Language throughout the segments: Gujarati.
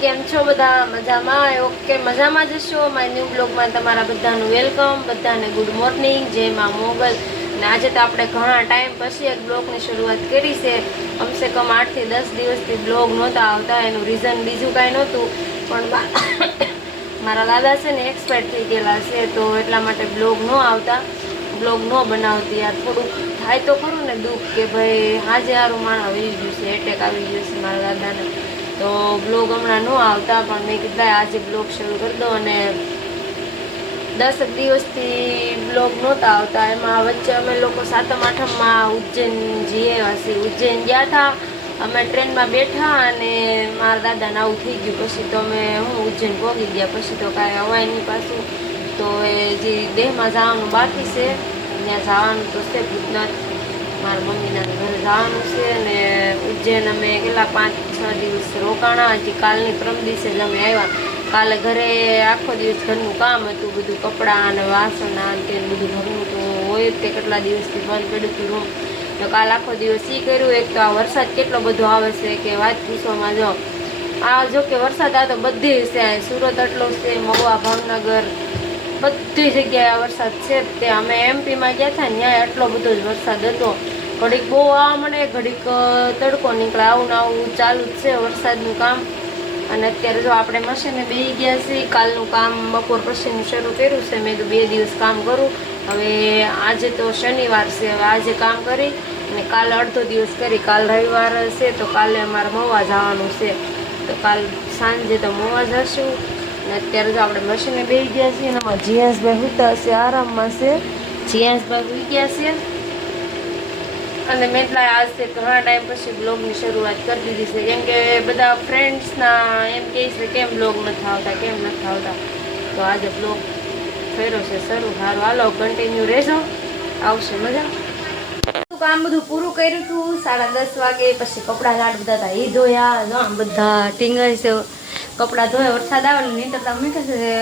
કેમ છો બધા? મજામાં? ઓકે, મજામાં જશો. માય ન્યૂ બ્લોગમાં તમારા બધાનું વેલકમ. બધાને ગુડ મોર્નિંગ, જય માં મોગલ. અને આજે તો આપણે ઘણા ટાઈમ પછી એક બ્લોગની શરૂઆત કરી છે. કમસે કમ 8 થી 10 દિવસથી બ્લોગ નહોતા આવતા. એનું રીઝન બીજું કાંઈ નહોતું, પણ મારા દાદા છે ને એક્સપાયર થઈ ગયેલા છે, તો એટલા માટે બ્લોગ ન આવતા, બ્લોગ ન બનાવતી. યાર થોડુંક થાય તો ખરું ને દુઃખ કે ભાઈ હાજે હારું માણસ આવી ગયું છે, એટેક આવી ગયો છે મારા દાદાને. તો બ્લોગ હમણાં ન આવતા, પણ મેં કીધા આજે બ્લોગ શરૂ કરી દો. અને 10 દિવસથી બ્લોગ નહોતા આવતા. એમાં વચ્ચે અમે લોકો 7મ 8મમાં ઉજ્જૈન જઈએ હશે. ઉજ્જૈન ગયા હતા અમે, ટ્રેનમાં બેઠા અને મારા દાદાને આવું થઈ ગયું. પછી તો અમે ઉજ્જૈન પહોંચી ગયા. પછી તો કાંઈ અવાય નહીં પાછું. તો એ જે દેહમાં જવાનું બાકી છે, ત્યાં જવાનું તો છે ભૂતનાથ, મારા મમ્મીના ઘરે જવાનું છે. અને ઉજ્જૈન અમે કેટલા 5-6 દિવસ રોકાણા. હજી કાલની પ્રમ દિવસે જ અમે આવ્યા. કાલે ઘરે આખો દિવસ ઘરનું કામ હતું, બધું કપડાં અને વાસણ તે બધું ઘરનું તો હોય તે કેટલા દિવસથી બંધ પડ્યું હતું રૂમ. તો કાલ આખો દિવસ એ કર્યું. એક તો આ વરસાદ કેટલો બધો આવે છે કે વાત પૂછવામાં. જો આ જો કે વરસાદ આ તો બધે છે, સુરત એટલો છે, મહુવા, ભાવનગર બધી જગ્યાએ વરસાદ છે. તે અમે એમપીમાં ગયા હતા ને, ત્યાં એટલો બધો જ વરસાદ હતો. ઘડીક બહુ આવવા મળે, ઘડીક તડકો નીકળે, આવું ને આવું ચાલુ જ છે વરસાદનું કામ. અને અત્યારે જો આપણે મશીને બેસી ગયા છીએ. કાલનું કામ બપોર પછીનું શરૂ કર્યું છે. મેં તો 2 દિવસ કામ કરું. હવે આજે તો શનિવાર છે, હવે આજે કામ કરી અને કાલે અડધો દિવસ કરી. કાલ રવિવાર છે, તો કાલે અમારે મહુવા જવાનું છે. તો કાલ સાંજે તો મહુવા જશું. અને અત્યારે જો આપણે મશીને બેસી ગયા છીએ. અને અમારા જીયાસભાઈ સૂતા હશે, આરામમાં છે. જીયાસભાઈ સૂઈ ગયા છે. અને મેં એટલા આજથી ઘણા ટાઈમ પછી બ્લોગની શરૂઆત કરી દીધી છે, કેમ કે બધા ફ્રેન્ડ્સના એમ કહે છે કેમ બ્લોગ નથી આવતા, કેમ નથી આવતા. તો આજે બ્લોગ કર્યો છે શરૂ. સારું, હાલો કન્ટિન્યુ રહેજો, આવશે મજા. કામ બધું પૂરું કર્યું હતું 10:30 વાગે. પછી કપડાં લાટ બધા હતા એ ધોયા. જો આમ બધા ટીંગાય છે, કપડાં ધોયા. વરસાદ આવે નહીં તો તમે કહે છે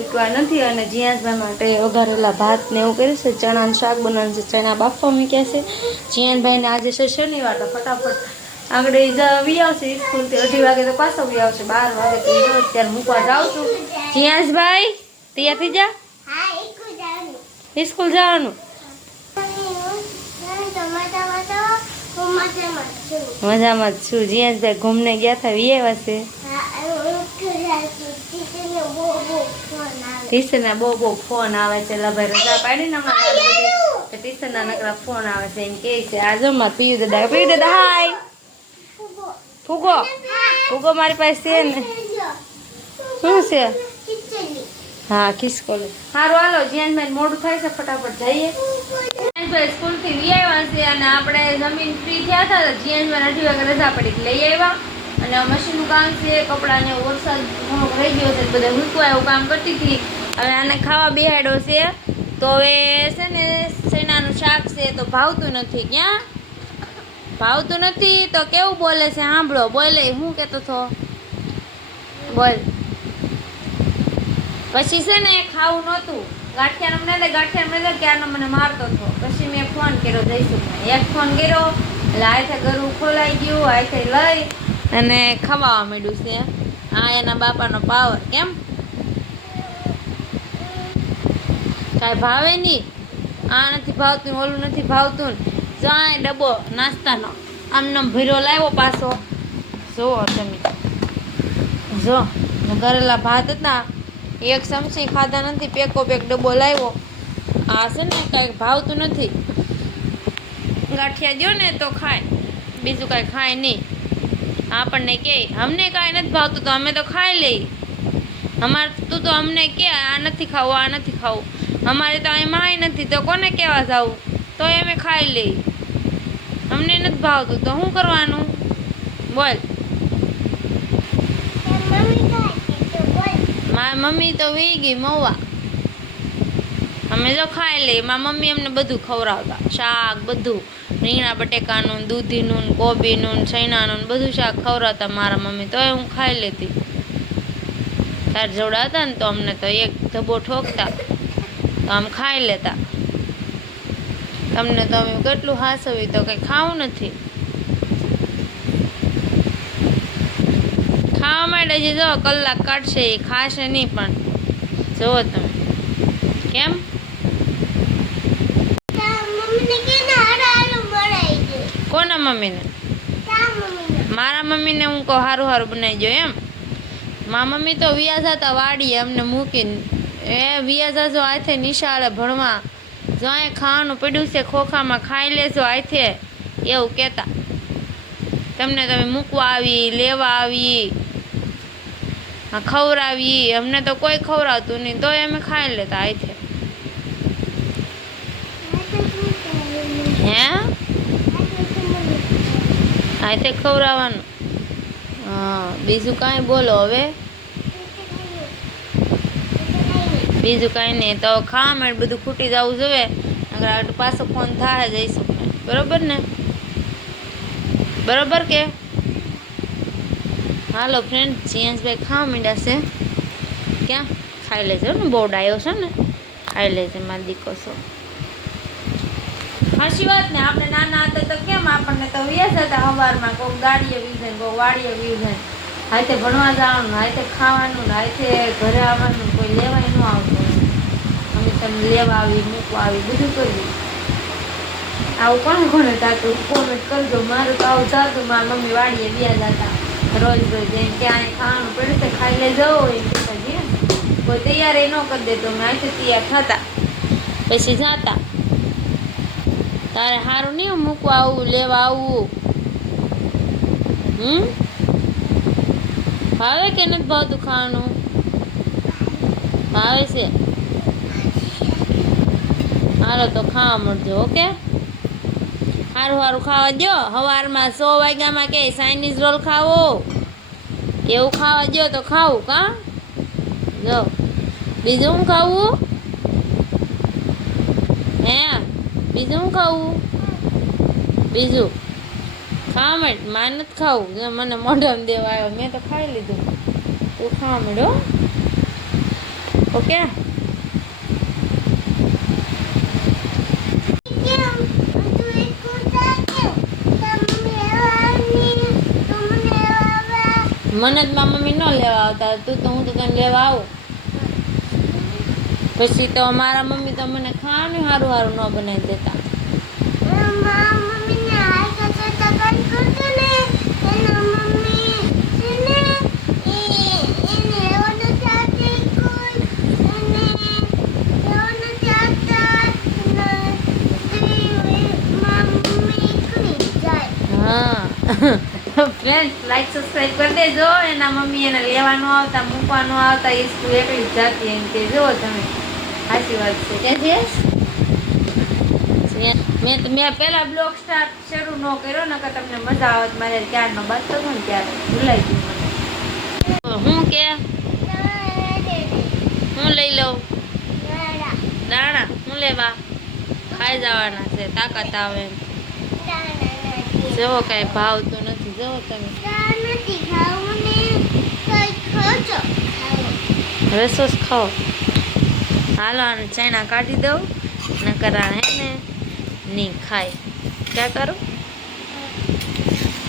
ઉકવા નથી. અને જીયાસભાઈ માટે વઘારેલા ભાત ને એવું કર્યું છે. ચણાનું શાક બનાવવાનું છે, ચણા બાફવા મૂક્યા છે. જીયાસભાઈને આજે છે શનિવાર, તો ફટાફટ આગળ વી આવશે સ્કૂલથી. 2:30 વાગે તો પાછો વી આવશે. 12 વાગે તો અત્યારે મૂકવા જાઉં છું. જીયાસભાઈ તૈયાર થઈ જા, સ્કૂલ જવાનું. મજામાં જ છું. જીયાસભાઈ ઘૂમને ગયા હતા, વી આવ્યા છે. ટીચરના બહુ ફોન આવે છે. ભાઈ રજા પાડી ને હમણાં ટીચરના નકરા ફોન આવે છે. એમ કે છે આજે મારે પીયુ દાદા હાય ફૂગો ફૂગો મારી પાસે છે ને. શું છે? હા ખિસકોલી. સારું હાલો, જીયાસભાઈ મોડું થાય છે, ફટાફટ જઈએ. જીયાસભાઈ સ્કૂલથી વી આવ્યા છે અને આપણે જમીન ફ્રી થયા હતા. જીયાસભાઈ 2:30 વાગે રજા પડી લઈ આવ્યા. અને મશીનનું કામ છે, કપડાને વરસાદ ઘણો રહી ગયો છે, બધા મૂકવા એવું કામ કરતી હતી. હવે આને ખાવા બેહાડ્યો છે. તો હવે છે ને ચણાનું શાક છે, તો ભાવતું નથી. ક્યાં ભાવતું નથી તો કેવું બોલે છે સાંભળો. બોલે હું કહેતો હતો, બોલ. પછી છે ને ખાવું નહોતું, ગાંઠિયા રમને ક્યારનો મને મારતો હતો. પછી મેં ફોન કર્યો જઈશું, એક ફોન કર્યો એટલે આથી ગરું ખોલાઈ ગયું. આથી લઈ અને ખવાવા માંડ્યું છે. આ એના બાપાનો પાવર. કેમ કાંઈ ભાવે નહીં, આ નથી ભાવતું, ઓલું નથી ભાવતું. જો આ ડબ્બો નાસ્તાનો આમનો ભીરો લાવ્યો પાછો. જુઓ તમે, જો કરેલા ભાત હતા, એક ચમચી ખાધા નથી, પેકો પેક ડબ્બો લાવ્યો. આ છે ને કાંઈ ભાવતું નથી. ગાંઠિયા દો ને તો ખાય, બીજું કાંઈ ખાય નહીં. આપણને કે અમને કાંઈ નથી ભાવતું તો અમે તો ખાઈ લઈ. અમારે તું તો અમને કે આ નથી ખાવું, આ નથી ખાવું. અમારે તો અહીં માય નથી તો કોને કહેવા જવું, તો અમે ખાઈ લઈ. અમને નથી ભાવતું તો શું કરવાનું, બોલ. મારી મમ્મી તો વી ગઈ મહુવા. અમે જો ખાઈ લઈએ. મારી મમ્મી અમને બધું ખવડાવતા, શાક બધું, રીંગણા બટેકાનું, દૂધીનું, કોબીનું, ચણાનું બધું શાક ખવડાવતા મારા મમ્મી. તો હું ખાઈ લેતી. તાર જોડા હતા ને તો અમને તો એક ધબ્બો ઠોકતા તો આમ ખાઈ લેતા. તમને તો અમે કેટલું હાસવી તો કંઈ ખાવું નથી. ખાવા મિનિટ હજી જો કલાક કાઢશે એ ખાશે નહીં પણ જુઓ તમે કેમ કોના મમ્મીને મારા મમ્મીને હું કહું સારું સારું બનાવી જો એમ મારા મમ્મી તો વ્યાજ હતા વાડીએ અમને મૂકીને એ વ્યાજ જો આથે નિશાળે ભણવા જો અહીં ખાવાનું પડ્યું છે ખોખામાં ખાઈ લેજો આથે એવું કહેતા તમને તમે મૂકવા આવી લેવા આવી ખવડાવી અમને તો કોઈ ખવડાવતું નહીં તોય અમે ખાઈ લેતા આથે હે આથે ખવડાવવાનું હા બીજું કાંઈ બોલો હવે બીજું કાંઈ નહીં તો ખાવા માટે બધું ખૂટી જવું જોઈએ અગર પાછો ફોન થાય જઈશું બરોબર ને બરોબર કે હાલો ફ્રેન્ડ જીયાસભાઈ ખાવા માંડ્યા છે ક્યાં ખાઈ લેજો ને બહુ ડાયો છે ને ખાઈ લેજે મારો દીકો છો હાચી વાત ને આપણે નાના હતા તો કેમ આપણને તો વ્યસ હતા સવારમાં કોઈક ગાડીએ વી જાય કોઈક વાડીએ વી જાય હાથે ભણવા જવાનું હાથે ખાવાનું હાથે ઘરે આવવાનું કોઈ લેવાય ન આવતું અમે તમે લેવા આવી મૂકવા આવી બધું કર્યું આવું કોને કોને થતું કોમેન્ટ કરજો મારું તો આવું થતું મારા મમ્મી વાડીએ વ્યા જતા રોજ રોજ એમ કે અહીં ખાવાનું પડ્યું તો ખાઈ લેજો એમ કહેતા ગયા કોઈ તૈયાર ન કરી દેતો મેં અહીંથી તૈયાર થતા પછી જાતા તારે સારું નહીં મૂકવા આવું લેવા આવવું ભાવે કે નથી ભાવતું ખાવાનું ભાવે છે હાલો તો ખાવા મળજો ઓકે સારું સારું ખાવા દો સવારમાં 100 વાગ્યામાં કે ચાઇનીઝ રોલ ખાવો એવું ખાવા દો તો ખાવું કા જો બીજું શું ખાવું હે બીજું શું ખાવું બીજું ખાવા માંડ મારે નથી ખાવું મને મોઢામાં દેવા આવ્યો મેં તો ખાઈ લીધું તું ખાવા માંડો ઓકે મને જ મારા મમ્મી ન લેવા આવતા તું તો હું તો તને લેવા આવું પછી તો મારા મમ્મી તો મને ખાવાનું સારું સારું ન બનાવી દેતા હા ફ્રેન્ડ્સ લાઈક સબસ્ક્રાઈબ કરી દેજો એના મમ્મી એને લેવા ન આવતા મૂકવા ન આવતા એ સ્કૂલ એકલી જ જતી એમ કે જુઓ તમે સાચી વાત છે મેં પહેલા બ્લોગ સ્ટાર્ટ શરૂ ન કર્યો ને કે તમને મજા આવત મારે ત્યારનો બાદ તો ને ત્યારે ભૂલાઈ ગયું હું કે હું લઈ લઉં દાણા હું લેવા ખાઈ જવાના છે તાકાત આવે એમ જવો કાંઈ ભાવતું નથી જવો તમે રસોસ ખાઓ હાલો અને ચાઇના કાઢી દઉં ન કરા હે ને નહીં ખાય ક્યાં કરું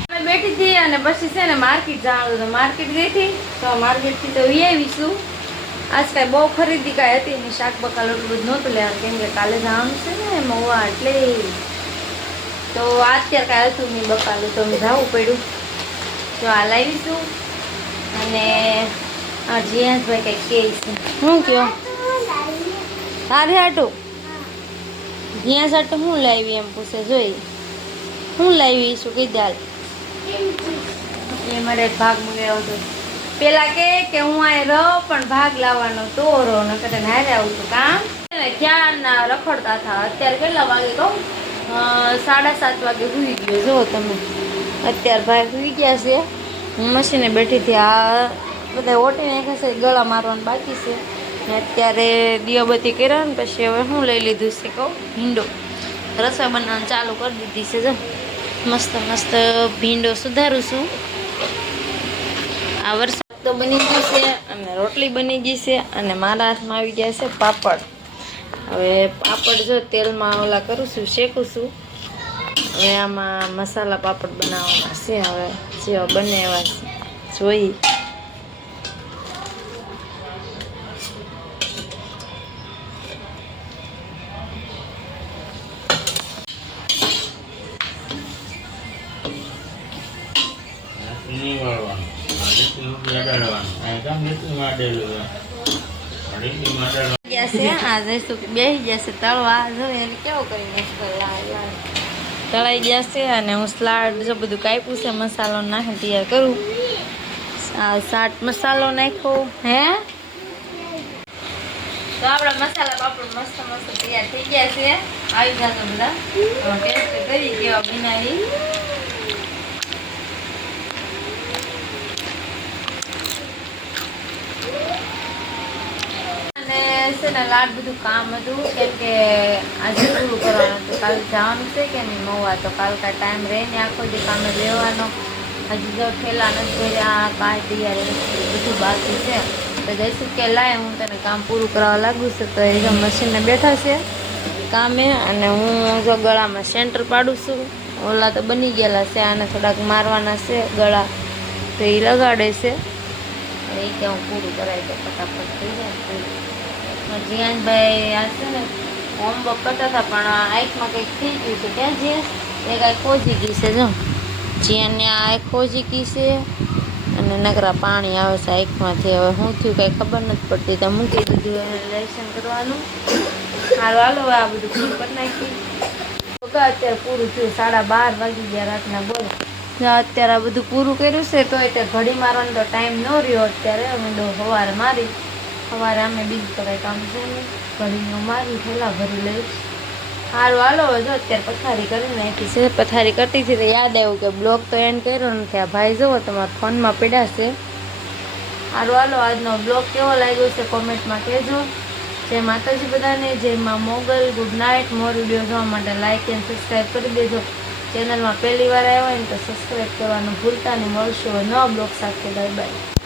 અમે બેઠી હતી અને પછી છે ને માર્કેટ જવાનું તો માર્કેટ ગઈ હતી તો માર્કેટથી તો આવીશું આજ કાંઈ બહુ ખરીદી કાંઈ હતી ને શાક બકાલ એટલું બધું નહોતું લેવાનું કેમ કે કાલે જવાનું છે ને મહુવા એટલે તો અત્યારે કાંઈ હતું નહીં બકાલું તો અમે જવું પડ્યું તો આ લાવીશું અને આ જીયાસભાઈ કંઈક કહે છે શું કહો તારે હાટું જ્યાં સાટું હું લાવી એમ પૂછે જોઈ હું લાવી શું કઈ દાલ એ મારે ભાગ મંગાવ્યો હતો પેલા કે હું અહીં રહો પણ ભાગ લાવવાનો તો રહો ન કરે હારે આવું છું કામ ક્યારના રખડતા હતા અત્યારે કેટલા વાગે કહું 7:30 વાગે સુઈ ગયો જો તમે અત્યારે ભાઈ સુઈ ગયા છે હું મશીને બેઠી હતી આ બધા ઓટી નાખ્યા છે ગળા મારવાનું બાકી છે અત્યારે દીવાબત્તી કર્યા ને પછી હવે હું લઈ લીધું છે કહું ભીંડો રસોઈ બનાવવાનું ચાલુ કરી દીધી છે જો મસ્ત મસ્ત ભીંડો સુધારું છું આ વરસાદ તો બની ગઈ છે અને રોટલી બની ગઈ છે અને મારા હાથમાં આવી ગયા છે પાપડ હવે પાપડ જો તેલમાં ઓલા કરું છું શેકું છું હવે આમાં મસાલા પાપડ બનાવવાના છે હવે જેવા બને એવા જોઈ ગયા છે આ જઈશું બેસી ગયા છે તળવા જો એને કેવો કરીને તળાઈ ગયા છે અને હું સ્લાડ જો બધું કાપ્યું છે મસાલો નાખી તૈયાર કરું ચાટ મસાલો નાખ્યો હે તો આપણા મસાલા પાપડ મસ્ત મસ્ત તૈયાર થઈ ગયા છે આવી જતો બધા ટેસ્ટ કરી કેવા બનાવી છે ને લાડ બધું કામ હતું કેમ કે આજે પૂરું કરવાનું હતું કાલે જવાનું છે કે નહીં મવા તો કાલ કા ટાઈમ રહીને આખો દી કામે લેવાનો હજી જો ઠેલા નથી ભર્યા કાંઈ તૈયારી બધું બાકી છે તો જઈશું કે લાય હું તને કામ પૂરું કરવા લાગુ છું તો એ જો મશીનને બેઠા છે કામે અને હું જો ગળામાં સેન્ટર પાડું છું ઓલા તો બની ગયેલા છે આને થોડાક મારવાના છે ગળા તો એ લગાડે છે એ કે હું પૂરું કરાવી દઉં ફટાફટ થઈ જાય પૂરું જીયાનભાઈ આ છે ને હોમવર્ક કરતા હતા પણ આંખમાં કંઈક થઈ ગયું છે ત્યાં જીયાસ એ કાંઈ ખોજી ગઈ છે જો જીયાનને આ આંખ ખોજી ગઈ છે અને નકરા પાણી આવે છે આંખમાંથી હવે શું થયું કાંઈ ખબર નથી પડતી તો મૂકી દીધું એને લેસન કરવાનું હાલો હાલો આ બધું પૂરું કરી નાખી અત્યારે પૂરું થયું 12:30 વાગી ગયા રાતના બોલો અત્યારે આ બધું પૂરું કર્યું છે તો અત્યારે ઘડી મારવાનો તો ટાઈમ ન રહ્યો અત્યારે અમે સવારે મારી સવારે અમે બીજું તો કંઈ કામ છે નહીં ઘડીનો મારી ઠેલા ભરી લઈશ સારું હાલો જો અત્યારે પથારી કરી નાખી છે પથારી કરતી હતી તો યાદ આવ્યું કે બ્લોગ તો એન્ડ કર્યો નથી આ ભાઈ જુઓ તમારા ફોનમાં પડ્યા છે સારું હાલો આજનો બ્લોગ કેવો લાગ્યો છે કોમેન્ટમાં કહેજો જય માતાજી બધાને જય માં Mogal good night more video જોવા માટે લાઇક એન્ડ સબસ્ક્રાઈબ કરી દેજો ચેનલમાં પહેલી વાર આવ્યા હોય ને તો સબસ્ક્રાઈબ કરવાનું ભૂલતા નહીં મળશું નવા બ્લોગ સાથે બાય બાય